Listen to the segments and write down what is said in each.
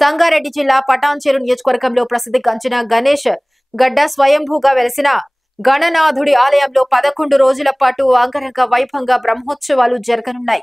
సంగారెడ్డి జిల్లా పటాన్చెరు నియోజకవర్గంలో ప్రసిద్ధిగాంచిన గణేష్ గడ్డ స్వయంభూగా వెలిసిన గణనాథుడి ఆలయంలో 11 రోజుల పాటు అంగరంగ వైభవంగా బ్రహ్మోత్సవాలు జరగనున్నాయి.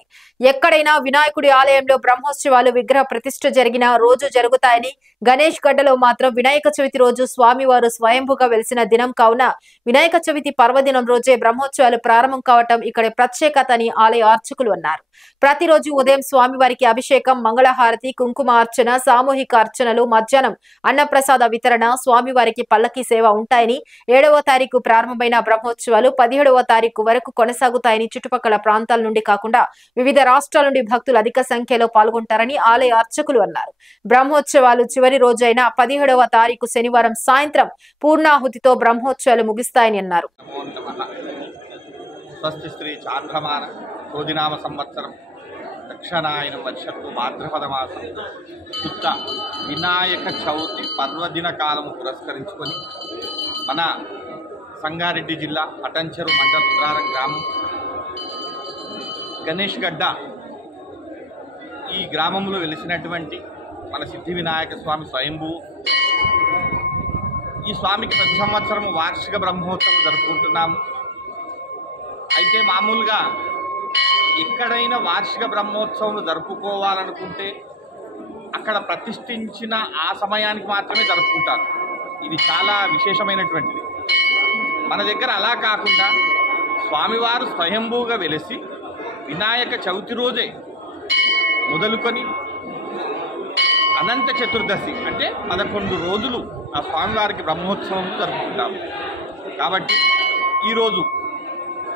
ఎక్కడైనా వినాయకుడి ఆలయంలో బ్రహ్మోత్సవాలు విగ్రహ ప్రతిష్ఠ జరిగిన రోజు జరుగుతాయని, గణేష్ గడ్డలో మాత్రం వినాయక చవితి రోజు స్వామివారు స్వయంభూగా వెలిసిన దినం కావున వినాయక చవితి పర్వదినం రోజే బ్రహ్మోత్సవాలు ప్రారంభం కావటం ఇక్కడ ప్రత్యేకత అని ఆలయ అర్చకులు అన్నారు. ప్రతిరోజు ఉదయం స్వామివారికి అభిషేకం, మంగళహారతి, కుంకుమార్చన, సామూహిక అర్చనలు, మధ్యాహ్నం అన్నప్రసాద వితరణ, స్వామివారికి పల్లకి సేవ ఉంటాయని, 7వ తారీఖు ప్రారంభమైన బ్రహ్మోత్సవాలు 17వ తారీఖు వరకు కొనసాగుతాయని, చుట్టుపక్కల ప్రాంతాల నుండి కాకుండా వివిధ రాష్ట్రాల నుండి భక్తులు అధిక సంఖ్యలో పాల్గొంటారని ఆలయ అర్చకులు అన్నారు. బ్రహ్మోత్సవాలు చివరి రోజైన 17వ తారీఖు శనివారం సాయంత్రం పూర్ణాహుతితో బ్రహ్మోత్సవాలు ముగిస్తాయని అన్నారు. కోదినామ సంవత్సరం దక్షిణాయనం వర్షత్తు భాద్రపద మాసం శుద్ధ వినాయక చవితి పర్వదిన కాలము పురస్కరించుకొని మన సంగారెడ్డి జిల్లా పటాన్చెరు మండల రుద్రారం గ్రామం గణేష్ గడ్డ ఈ గ్రామంలో వెలిసినటువంటి మన సిద్ధి వినాయక స్వామి స్వయంభూ. ఈ స్వామికి ప్రతి సంవత్సరం వార్షిక బ్రహ్మోత్సవం జరుపుకుంటున్నాము. అయితే మామూలుగా ఎక్కడైనా వార్షిక బ్రహ్మోత్సవం జరుపుకోవాలనుకుంటే అక్కడ ప్రతిష్ఠించిన ఆ సమయానికి మాత్రమే జరుపుకుంటారు. ఇది చాలా విశేషమైనటువంటిది. మన దగ్గర అలా కాకుండా స్వామివారు స్వయంభూగా వెలిసి వినాయక చవితి రోజే మొదలుకొని అనంత చతుర్దశి అంటే 11 రోజులు ఆ స్వామివారికి బ్రహ్మోత్సవం జరుపుకుంటాము. కాబట్టి ఈరోజు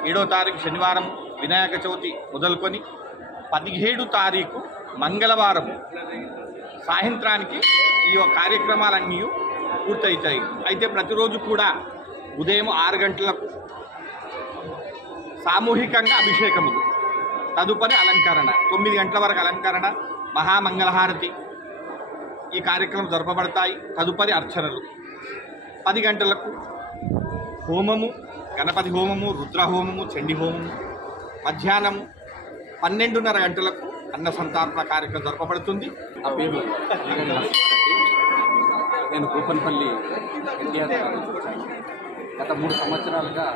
7వ తారీఖు శనివారం వినాయక చవితి మొదలుకొని 17 తారీఖు మంగళవారం సాయంత్రానికి ఈ కార్యక్రమాలన్నీ పూర్తవుతాయి. అయితే ప్రతిరోజు కూడా ఉదయం 6 గంటలకు సామూహికంగా అభిషేకములు, తదుపరి అలంకరణ, 9 గంటల వరకు అలంకరణ, మహామంగళహారతి ఈ కార్యక్రమం జరపబడతాయి. తదుపరి అర్చనలు 10 గంటలకు హోమము, గణపతి హోమము, రుద్ర హోమము, చండీ హోమము. మధ్యాహ్నం 12:30 గంటలకు అన్న సంతర్పణ కార్యక్రమం జరపబడుతుంది. నేను కూపన్పల్లి ఎన్టీఆర్ గత 3 సంవత్సరాలుగా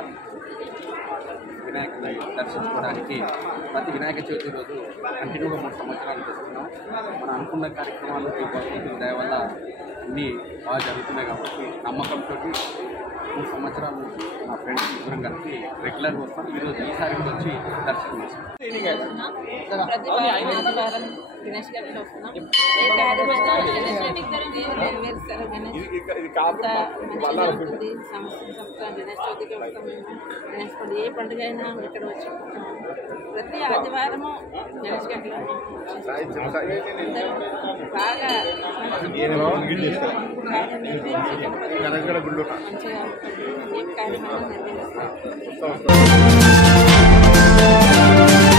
వినాయకుడిని దర్శించుకోవడానికి ప్రతి వినాయక చవితి రోజు కంటిన్యూగా 3 సంవత్సరాలు చేస్తున్నాం. మనం అనుకున్న కార్యక్రమాలు ఈ భగవంతుని దయ వల్ల అన్నీ బాగా జరుగుతున్నాయి. కాబట్టి నమ్మకంతో 3 సంవత్సరాల నుంచి మా ఫ్రెండ్స్ ఇద్దరం కలిసి రెగ్యులర్గా వస్తాం. ఈరోజు ఈసారి వచ్చి దర్శనం చేస్తాం. గణేష్ గడ్డలో వస్తున్నాం. ఏ కార్యమైనా సంవత్సరం గణేష్ చవితికి వస్తాం. గణేష్ పండుగ ఏ పండుగ అయినా ఇక్కడ వచ్చి ప్రతి ఆదివారము గణేష్ గడ్డలో బాగా మంచిగా ఏ కార్యమైనా నిర్వహిస్తాం.